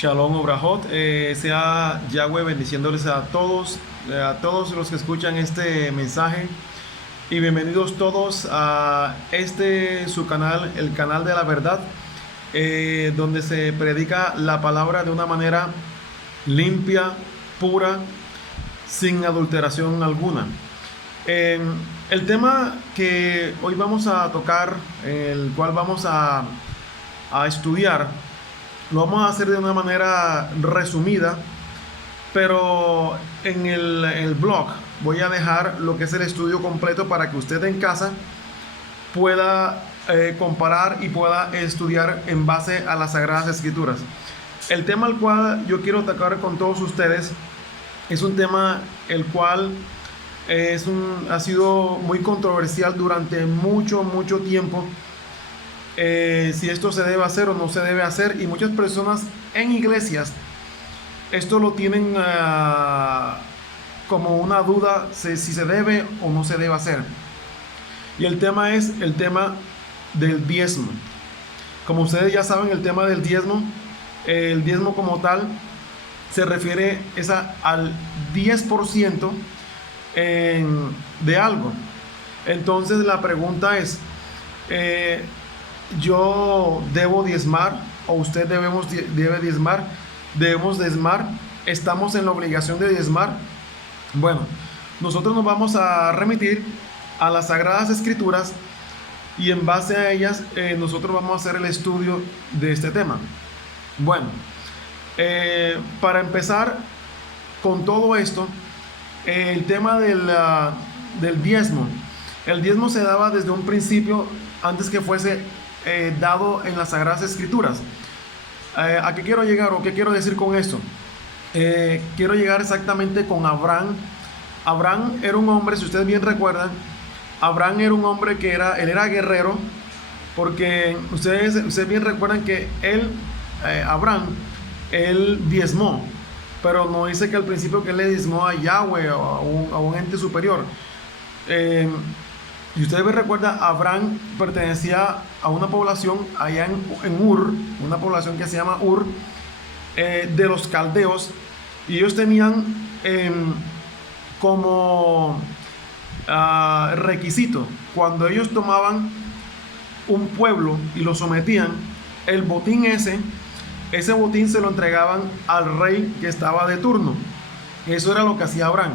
Shalom Obrahot, sea Yahweh bendiciéndoles a todos los que escuchan este mensaje y bienvenidos todos a su canal, el canal de la verdad, donde se predica la palabra de una manera limpia, pura, sin adulteración alguna. El tema que hoy vamos a tocar, el cual vamos a estudiar, lo vamos a hacer de una manera resumida, pero en el blog voy a dejar lo que es el estudio completo para que usted en casa pueda comparar y pueda estudiar en base a las Sagradas Escrituras. El tema al cual yo quiero tocar con todos ustedes es un tema el cual ha sido muy controversial durante mucho tiempo. Si esto se debe hacer o no se debe hacer, y muchas personas en iglesias esto lo tienen como una duda si se debe o no se debe hacer. Y el tema es el tema del diezmo. Como ustedes ya saben, el tema del diezmo, el diezmo como tal se refiere al 10% de algo. Entonces la pregunta es, yo debo diezmar o usted debe diezmar, debemos diezmar, estamos en la obligación de diezmar. Bueno, nosotros nos vamos a remitir a las Sagradas Escrituras y en base a ellas nosotros vamos a hacer el estudio de este tema. Bueno, para empezar con todo esto, el tema del diezmo. El diezmo se daba desde un principio, antes que fuese dado en las Sagradas Escrituras. ¿A qué quiero llegar o qué quiero decir con esto? Quiero llegar exactamente con Abraham. Abraham era un hombre, si ustedes bien recuerdan, Abraham era un hombre él era guerrero, porque ustedes bien recuerdan que Abraham, él diezmó, pero no dice que al principio que él le diezmó a Yahweh o a un ente superior. Y ustedes me recuerdan, Abraham pertenecía a una población allá en Ur, una población que se llama Ur, de los caldeos, y ellos tenían como requisito, cuando ellos tomaban un pueblo y lo sometían, el botín ese botín se lo entregaban al rey que estaba de turno. Eso era lo que hacía Abraham.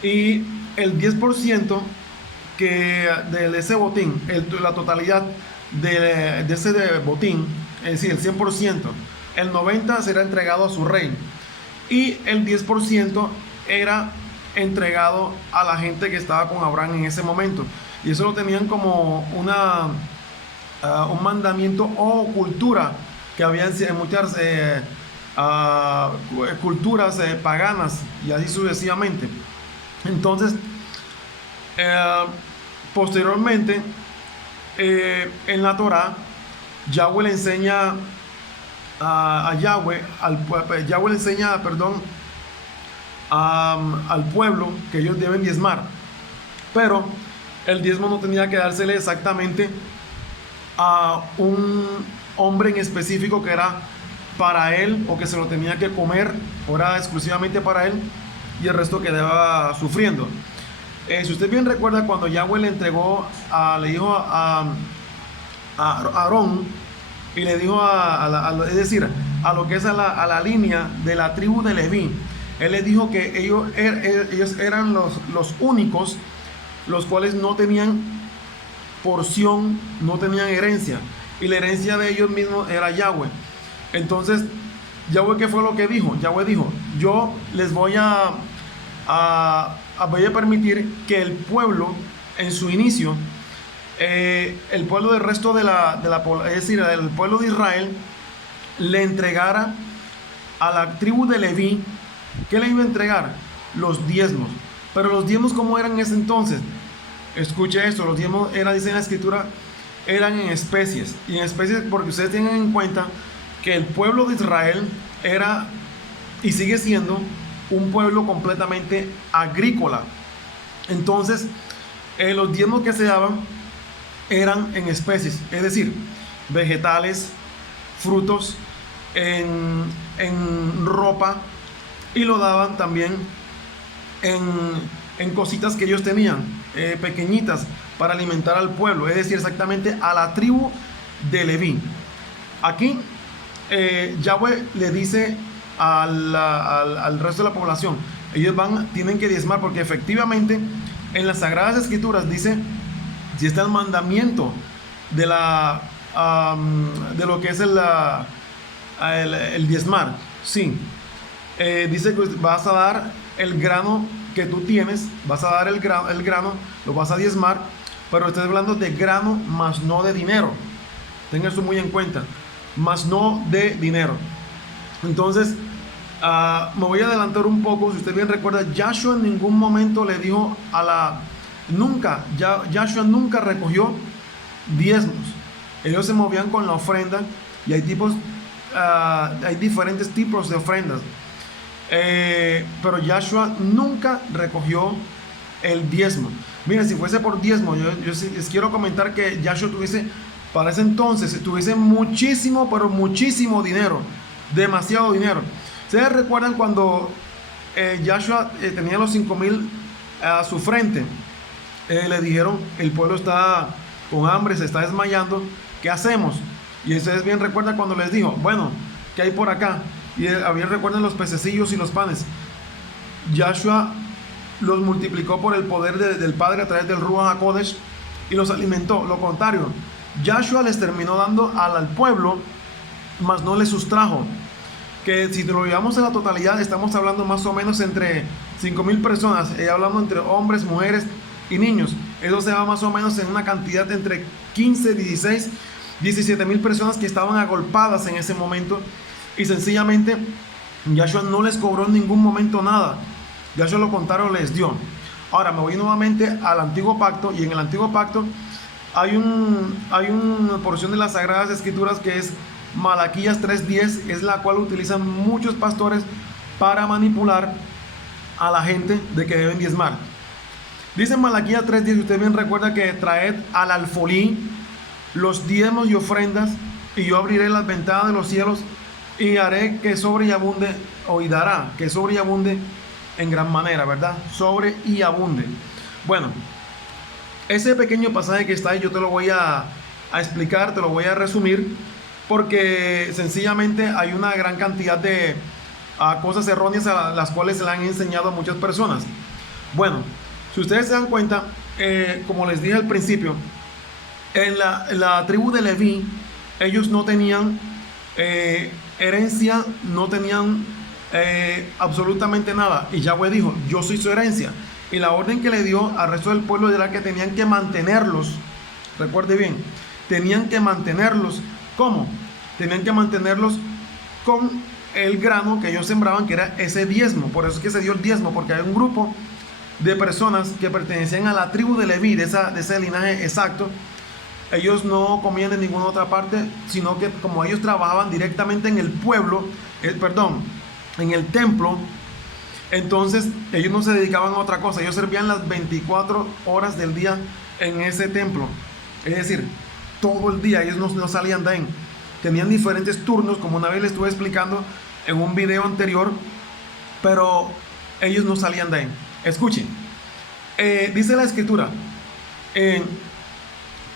Y el 10% de ese botín, la totalidad de ese botín, es decir, el 100%, el 90% será entregado a su rey y el 10% era entregado a la gente que estaba con Abraham en ese momento. Y eso lo tenían como un mandamiento o cultura que había en muchas culturas paganas y así sucesivamente. Entonces, posteriormente, en la Torá, Yahweh le enseña Yahweh le enseña, al pueblo que ellos deben diezmar, pero el diezmo no tenía que dársele exactamente a un hombre en específico que era para él o que se lo tenía que comer, o era exclusivamente para él y el resto quedaba sufriendo. Si usted bien recuerda, cuando Yahweh le dijo a Aarón y le dijo es decir, a lo que es a la línea de la tribu de Leví, él les dijo que ellos eran los únicos los cuales no tenían porción, no tenían herencia, y la herencia de ellos mismos era Yahweh. Entonces, Yahweh, ¿qué fue lo que dijo? Yahweh dijo: yo les voy a permitir que el pueblo en su inicio, el pueblo del resto es decir, el pueblo de Israel, le entregara a la tribu de Leví. ¿Qué le iba a entregar? Los diezmos. Pero los diezmos, ¿cómo eran en ese entonces? Escuche esto: los diezmos dice en la escritura, eran en especies. Y en especies porque ustedes tengan en cuenta que el pueblo de Israel era y sigue siendo un pueblo completamente agrícola. Entonces, los diezmos que se daban eran en especies, es decir, vegetales, frutos, en ropa, y lo daban también en cositas que ellos tenían, pequeñitas, para alimentar al pueblo, es decir, exactamente a la tribu de Leví. Aquí Yahweh le dice al resto de la población, ellos tienen que diezmar, porque efectivamente en las Sagradas Escrituras dice, si está el mandamiento de lo que es el diezmar, sí, dice que vas a dar el grano que tú tienes, vas a dar el grano, lo vas a diezmar, pero estoy hablando de grano, más no de dinero. Tengan eso muy en cuenta, más no de dinero. Entonces, me voy a adelantar un poco. Si usted bien recuerda, Yahshua en ningún momento le dijo Yahshua nunca recogió diezmos. Ellos se movían con la ofrenda, y hay diferentes tipos de ofrendas. Pero Yahshua nunca recogió el diezmo. Miren, si fuese por diezmo, yo les quiero comentar que Yahshua para ese entonces tuviese muchísimo, pero muchísimo dinero, demasiado dinero. ¿Ustedes recuerdan cuando Yahshua tenía los 5,000 a su frente? Le dijeron, el pueblo está con hambre, se está desmayando, ¿qué hacemos? Y ustedes bien recuerdan cuando les dijo, bueno, ¿qué hay por acá? Y bien recuerdan los pececillos y los panes. Yahshua los multiplicó por el poder del Padre a través del Ruach HaKodesh y los alimentó. Lo contrario, Yahshua les terminó dando al pueblo, mas no les sustrajo. Que si lo llevamos a la totalidad, estamos hablando más o menos entre 5,000 personas, hablando entre hombres, mujeres y niños. Eso se va más o menos en una cantidad de entre 15, 16, 17,000 personas que estaban agolpadas en ese momento, y sencillamente Yahshua no les cobró en ningún momento nada. Yahshua lo contrario les dio. Ahora me voy nuevamente al Antiguo Pacto, y en el Antiguo Pacto hay una porción de las Sagradas Escrituras que es Malaquías 3:10, es la cual utilizan muchos pastores para manipular a la gente de que deben diezmar. Dice en Malaquías 3:10, usted bien recuerda que traed al alfolí los diezmos y ofrendas, y yo abriré las ventanas de los cielos y haré que sobre y abunde, y dará que sobre y abunde en gran manera, ¿verdad? Sobre y abunde. Bueno, ese pequeño pasaje que está ahí yo te lo voy a explicar, te lo voy a resumir, porque sencillamente hay una gran cantidad de cosas erróneas a las cuales se le han enseñado a muchas personas. Bueno, si ustedes se dan cuenta, como les dije al principio, en la tribu de Leví, ellos no tenían herencia, no tenían absolutamente nada, y Yahweh dijo, yo soy su herencia, y la orden que le dio al resto del pueblo era que tenían que mantenerlos. Recuerde bien, tenían que mantenerlos. ¿Cómo? Tenían que mantenerlos con el grano que ellos sembraban, que era ese diezmo. Por eso es que se dio el diezmo, porque hay un grupo de personas que pertenecían a la tribu de Leví, de ese linaje exacto. Ellos no comían en ninguna otra parte, sino que como ellos trabajaban directamente en el pueblo, en el templo, entonces ellos no se dedicaban a otra cosa. Ellos servían las 24 horas del día en ese templo. Es decir, todo el día ellos no salían de ahí. Tenían diferentes turnos, como una vez les estuve explicando en un video anterior, pero ellos no salían de ahí. Escuchen, dice la escritura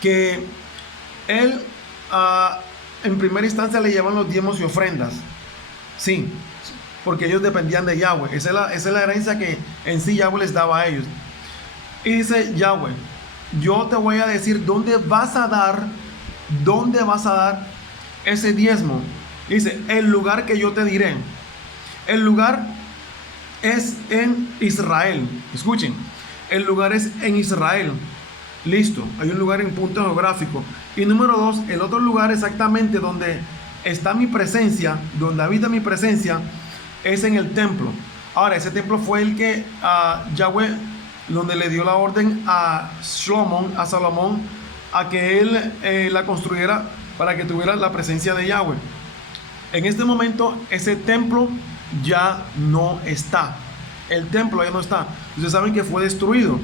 que él en primera instancia le llevan los diezmos y ofrendas, sí, porque ellos dependían de Yahweh. Esa es la herencia que en sí Yahweh les daba a ellos. Y dice Yahweh, yo te voy a decir dónde vas a dar ese diezmo. Dice, el lugar que yo te diré. El lugar es en Israel. Escuchen, el lugar es en Israel. Listo, hay un lugar en punto geográfico. Y número 2, el otro lugar exactamente donde está mi presencia, donde habita mi presencia, es en el templo. Ahora, ese templo fue el que Yahweh, donde le dio la orden a Salomón, a que él la construyera para que tuviera la presencia de Yahweh. En este momento, ese templo ya no está. El templo ya no está. Ustedes saben que fue destruido.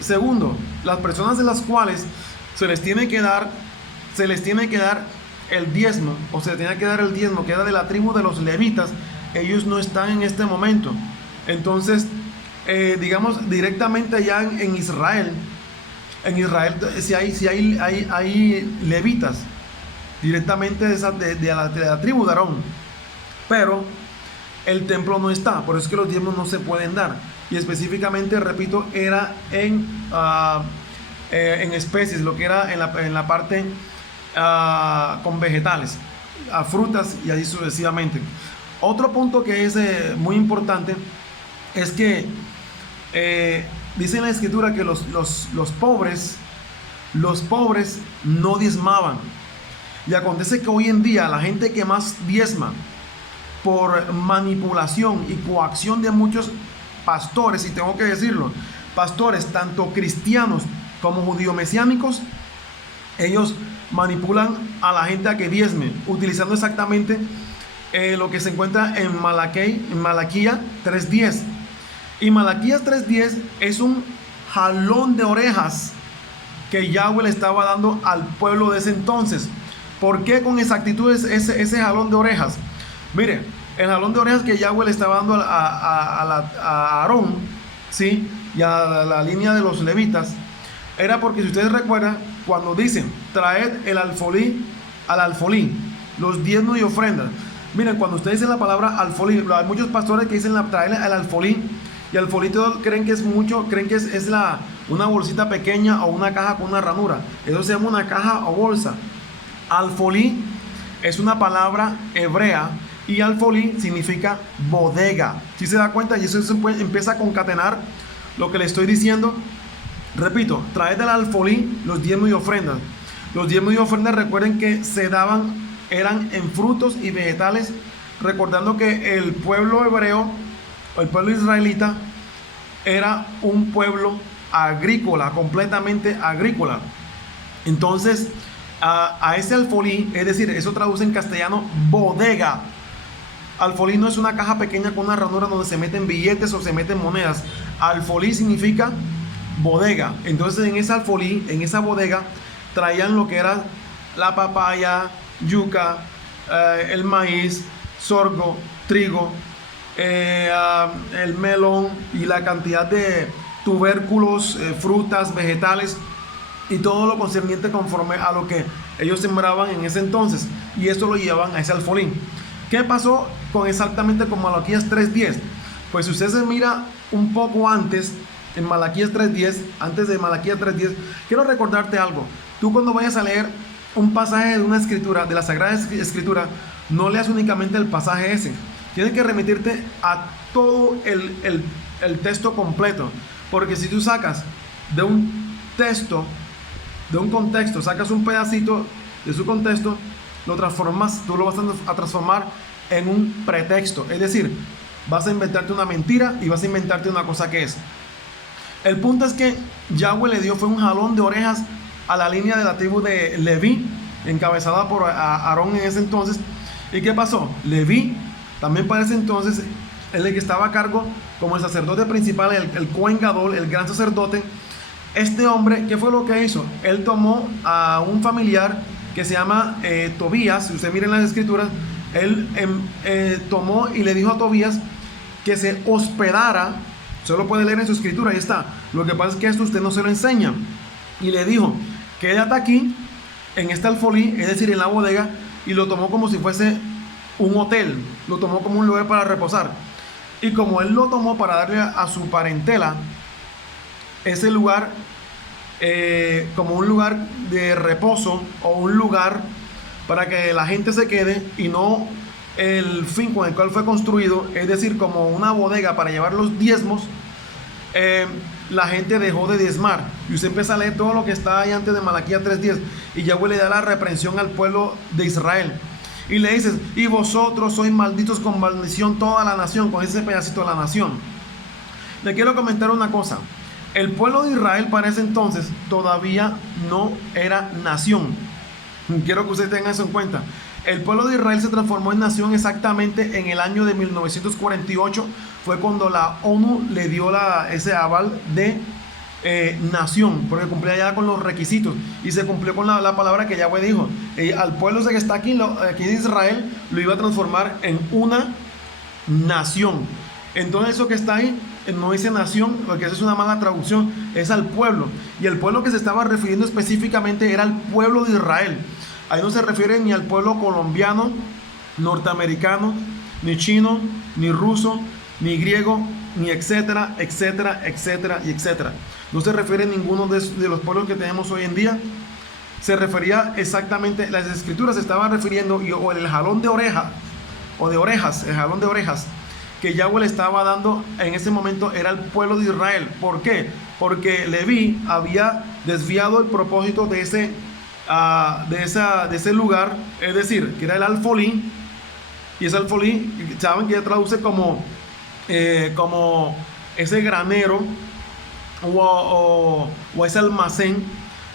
Segundo, las personas de las cuales se les tiene que dar el diezmo, o se tenía que dar el diezmo, que era de la tribu de los levitas, ellos no están en este momento. Entonces, digamos, directamente allá en Israel, si hay levitas, directamente de la tribu de Aarón, pero el templo no está, por eso es que los diezmos no se pueden dar. Y específicamente, repito, era en especies, lo que era en la parte con vegetales, frutas y así sucesivamente. Otro punto que es muy importante es que dice en la escritura que los pobres no diezmaban. Y acontece que hoy en día la gente que más diezma por manipulación y coacción de muchos pastores, y tengo que decirlo, pastores tanto cristianos como judío-mesiánicos, ellos manipulan a la gente a que diezme, utilizando exactamente lo que se encuentra en Malaquía 3:10. Y Malaquías 3:10 es un jalón de orejas que Yahweh le estaba dando al pueblo de ese entonces. ¿Por qué con exactitud ese jalón de orejas? Mire, el jalón de orejas que Yahweh le estaba dando a Aarón, ¿sí? Y a la línea de los levitas, era porque, si ustedes recuerdan, cuando dicen, traed el alfolí al alfolí, los diezmos y ofrendas. Miren, cuando ustedes dicen la palabra alfolí, hay muchos pastores que dicen traer el alfolí, y alfolí todos creen que es mucho, creen que es una bolsita pequeña o una caja con una ranura. Eso se llama una caja o bolsa. Alfolí es una palabra hebrea, y alfolí significa bodega. Si se da cuenta, y eso empieza a concatenar lo que le estoy diciendo. Repito, traed el alfolí los diezmos y ofrendas. Los diezmos y ofrendas, recuerden que se daban, eran en frutos y vegetales, recordando que el pueblo hebreo, o el pueblo israelita, era un pueblo agrícola, completamente agrícola. Entonces, a ese alfolí, es decir, eso traduce en castellano bodega. Alfolí no es una caja pequeña con una ranura donde se meten billetes o se meten monedas. Alfolí significa bodega. Entonces, en esa alfolí, en esa bodega, traían lo que era la papaya, yuca, el maíz, sorgo, trigo, el melón y la cantidad de tubérculos, frutas, vegetales y todo lo concerniente conforme a lo que ellos sembraban en ese entonces, y esto lo llevaban a ese alfolí. ¿Qué pasó exactamente con Malaquías 3:10? Pues si usted se mira un poco antes, en Malaquías 3:10, antes de Malaquías 3:10, quiero recordarte algo. Tú, cuando vayas a leer un pasaje de una escritura, de la Sagrada Escritura, no leas únicamente el pasaje ese. Tienes que remitirte a todo el texto completo, porque si tú sacas de un texto, de un contexto, sacas un pedacito de su contexto, lo transformas, tú lo vas a transformar en un pretexto. Es decir, vas a inventarte una mentira y vas a inventarte una cosa que es. El punto es que Yahweh le dio fue un jalón de orejas a la línea de la tribu de Leví, encabezada por Aarón en ese entonces. ¿Y qué pasó? Leví, también para ese entonces, el que estaba a cargo como el sacerdote principal, el Cohen Gadol, el gran sacerdote. Este hombre, ¿qué fue lo que hizo? Él tomó a un familiar que se llama Tobías. Si usted mira en las escrituras, él tomó y le dijo a Tobías que se hospedara. Usted lo puede leer en su escritura, ahí está. Lo que pasa es que esto usted no se lo enseña. Y le dijo, quédate aquí, en este alfolí, es decir, en la bodega, y lo tomó como si fuese un hotel. Lo tomó como un lugar para reposar. Y como él lo tomó para darle a su parentela ese lugar, como un lugar de reposo, o un lugar para que la gente se quede, y no el fin con el cual fue construido, es decir, como una bodega para llevar los diezmos, la gente dejó de diezmar. Y usted empieza a leer todo lo que está ahí antes de Malaquías 3:10, y Yahweh le da la reprensión al pueblo de Israel, y le dices, y vosotros sois malditos con maldición toda la nación, con ese pedacito de la nación. Le quiero comentar una cosa. El pueblo de Israel para ese entonces todavía no era nación. Quiero que usted tenga eso en cuenta. El pueblo de Israel se transformó en nación exactamente en el año de 1948. Fue cuando la ONU le dio ese aval de nación, porque cumplía ya con los requisitos y se cumplió con la palabra que Yahweh dijo. Al pueblo ese que está aquí de Israel lo iba a transformar en una nación. Entonces eso que está ahí no dice nación, porque esa es una mala traducción, es al pueblo. Y el pueblo que se estaba refiriendo específicamente era el pueblo de Israel. Ahí no se refiere ni al pueblo colombiano, norteamericano, ni chino, ni ruso, ni griego, ni etcétera, etcétera, etcétera y etcétera. No se refiere a ninguno de los pueblos que tenemos hoy en día. Se refería exactamente, las escrituras se estaban refiriendo, o el jalón de oreja, o de orejas, el jalón de orejas que Yahweh le estaba dando en ese momento era el pueblo de Israel. ¿Por qué? Porque Leví había desviado el propósito de ese lugar, es decir, que era el alfolí, y ese alfolí, saben que ya traduce como ese granero o ese almacén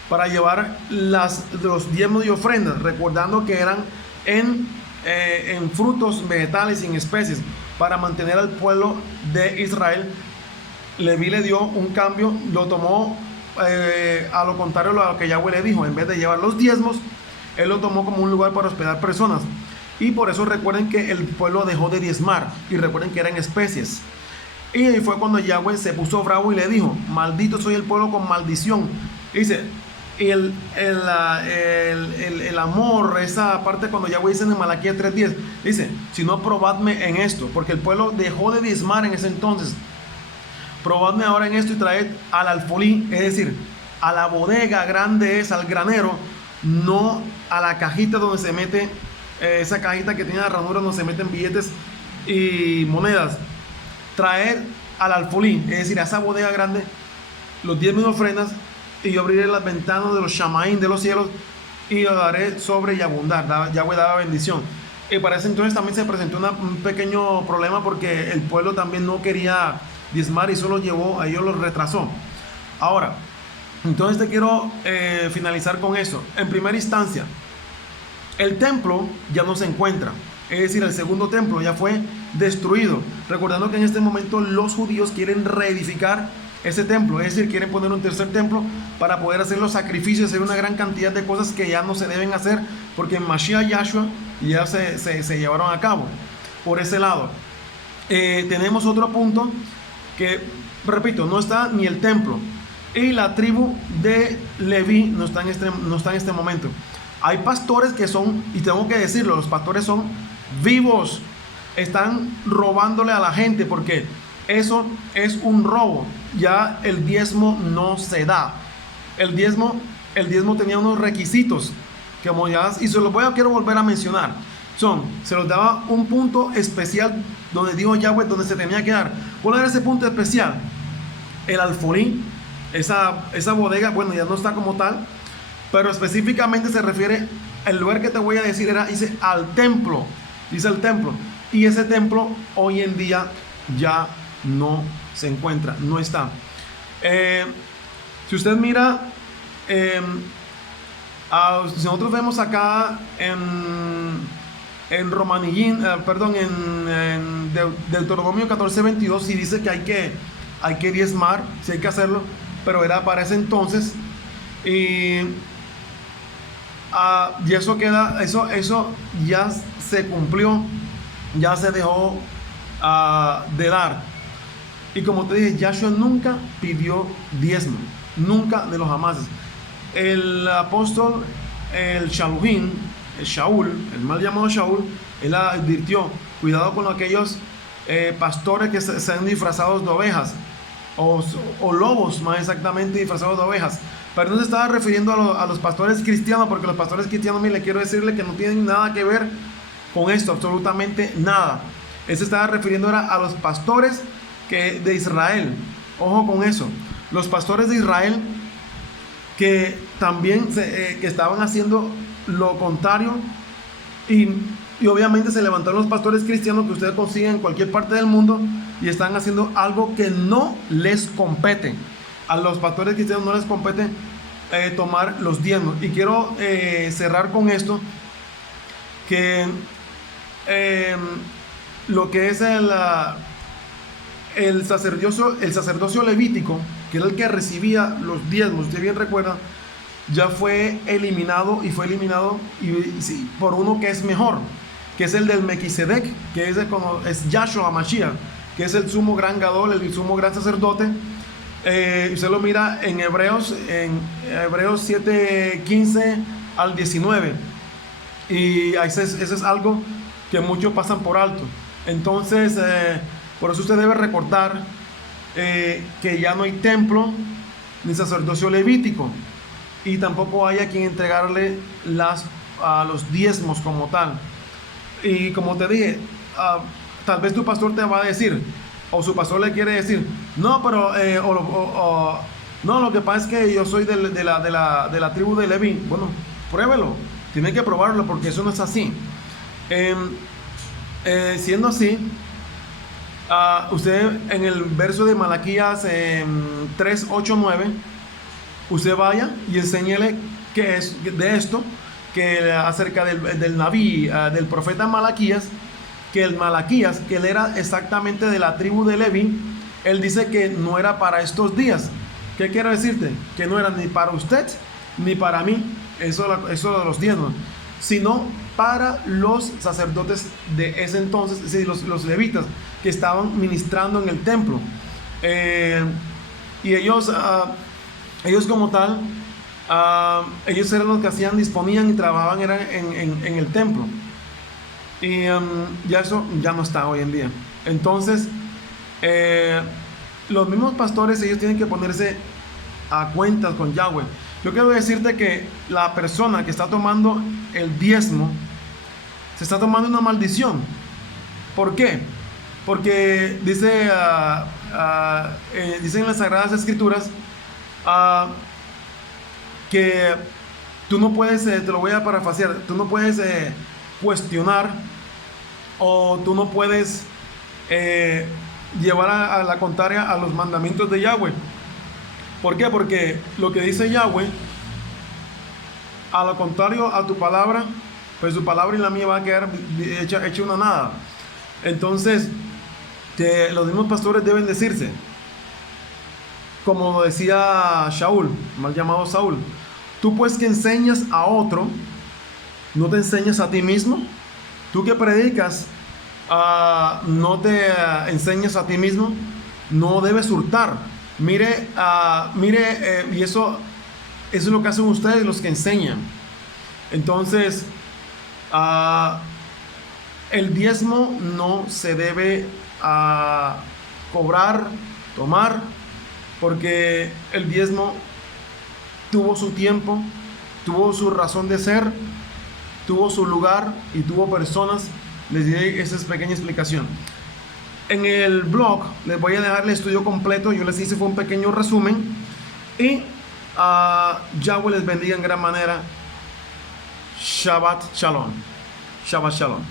para llevar los diezmos y ofrendas, recordando que eran en frutos, vegetales y en especies, para mantener al pueblo de Israel. Leví le dio un cambio, lo tomó a lo contrario a lo que Yahweh le dijo. En vez de llevar los diezmos, él lo tomó como un lugar para hospedar personas. Y por eso recuerden que el pueblo dejó de diezmar, y recuerden que eran especies. Y ahí fue cuando Yahweh se puso bravo y le dijo: maldito soy el pueblo con maldición. Dice, el amor, esa parte cuando Yahweh dice en Malaquías 3:10, dice: si no, probadme en esto, porque el pueblo dejó de diezmar en ese entonces. Probadme ahora en esto y traed al alfolí, es decir, a la bodega grande, al granero, no a la cajita donde se mete, esa cajita que tiene la ranura donde se meten billetes y monedas. Traer al alfolí, es decir, a esa bodega grande, los 10,000 ofrendas, y yo abriré las ventanas de los shamaín de los cielos y lo daré sobre y abundar. Yahweh daba bendición. Y para ese entonces también se presentó un pequeño problema, porque el pueblo también no quería diezmar y solo llevó, a ellos los retrasó. Ahora, entonces te quiero finalizar con eso. En primera instancia, el templo ya no se encuentra, es decir, el segundo templo ya fue destruido, recordando que en este momento los judíos quieren reedificar ese templo, es decir, quieren poner un tercer templo para poder hacer los sacrificios, hacer una gran cantidad de cosas que ya no se deben hacer, porque en Mashiach Yahshua ya se llevaron a cabo. Por ese lado, tenemos otro punto que, repito, no está ni el templo, y la tribu de Leví no está en este momento. Hay pastores que son, y tengo que decirlo, los pastores son vivos, están robándole a la gente, porque eso es un robo. Ya el diezmo no se da. El diezmo tenía unos requisitos que, como ya, y quiero volver a mencionar. Se los daba un punto especial donde dijo Yahweh donde se tenía que dar. ¿Cuál era ese punto especial? El alfolí, esa bodega, bueno, ya no está como tal, pero específicamente se refiere, el lugar que te voy a decir dice al templo, y ese templo hoy en día ya no se encuentra, no está. Si usted mira, si nosotros vemos acá en Romanillín, en Deuteronomio 14:22, sí dice que hay que diezmar, sí hay que hacerlo, pero era para ese entonces. Y eso queda, eso ya se cumplió, ya se dejó de dar. Y como te dije, Yahshua nunca pidió diezmo, nunca de los jamases. El apóstol, el Shaul, el mal llamado Shaul, él advirtió: cuidado con aquellos pastores que sean disfrazados de ovejas, o lobos más exactamente, disfrazados de ovejas. Pero no se estaba refiriendo a los pastores cristianos, porque los pastores cristianos, le quiero decirle que no tienen nada que ver con esto, absolutamente nada. Él se estaba refiriendo a los pastores de Israel. Ojo con eso. Los pastores de Israel que también que estaban haciendo lo contrario, y obviamente se levantaron los pastores cristianos que ustedes consiguen en cualquier parte del mundo, y están haciendo algo que no les compete. A los pastores cristianos no les compete tomar los diezmos. Y quiero cerrar con esto, que lo que es el sacerdocio levítico, que era el que recibía los diezmos, usted bien recuerda, ya fue eliminado y por uno que es mejor, que es el del Melquisedec, que es Yahshua Mashiach, que es el sumo gran Gadol, el sumo gran sacerdote. Usted lo mira en Hebreos 7:15 al 19, y ese es algo que muchos pasan por alto. Entonces, por eso usted debe recordar que ya no hay templo ni sacerdocio levítico, y tampoco hay a quien entregarle a los diezmos como tal. Y como te dije, tal vez tu pastor te va a decir, o su pastor le quiere decir, no, pero no, lo que pasa es que yo soy de la tribu de Leví. Bueno, pruébelo, tiene que probarlo, porque eso no es así. Siendo así, usted en el verso de Malaquías 3, 8, 9, usted vaya y enséñele qué es de esto, que acerca del Naví, del profeta Malaquías, que él era exactamente de la tribu de Leví. Él dice que no era para estos días. ¿Qué quiero decirte? Que no era ni para usted ni para mí, eso de los diezmos, sino para los sacerdotes de ese entonces, es decir, los levitas que estaban ministrando en el templo. Y ellos como tal, ellos eran los que disponían y trabajaban en el templo. Y ya eso ya no está hoy en día. Entonces, los mismos pastores, ellos tienen que ponerse a cuentas con Yahweh. Yo quiero decirte que la persona que está tomando el diezmo se está tomando una maldición. ¿Por qué? Porque dice en las Sagradas Escrituras que tú no puedes, te lo voy a parafrasear, tú no puedes cuestionar, o tú no puedes llevar a la contraria a los mandamientos de Yahweh. ¿Por qué? Porque lo que dice Yahweh, a lo contrario a tu palabra, pues tu palabra y la mía va a quedar hecha una nada. Entonces, los mismos pastores deben decirse, como decía Shaul, mal llamado Saúl, tú pues que enseñas a otro, ¿no te enseñas a ti mismo? Tú que predicas, no te enseñas a ti mismo. No debes hurtar. Mire, y eso es lo que hacen ustedes, los que enseñan. Entonces, el diezmo no se debe cobrar, tomar, porque el diezmo tuvo su tiempo, tuvo su razón de ser, tuvo su lugar y tuvo personas. Les diré esa pequeña explicación. En el blog les voy a dejar el estudio completo. Yo les hice fue un pequeño resumen. Y Yahweh les bendiga en gran manera. Shabbat Shalom. Shabbat Shalom.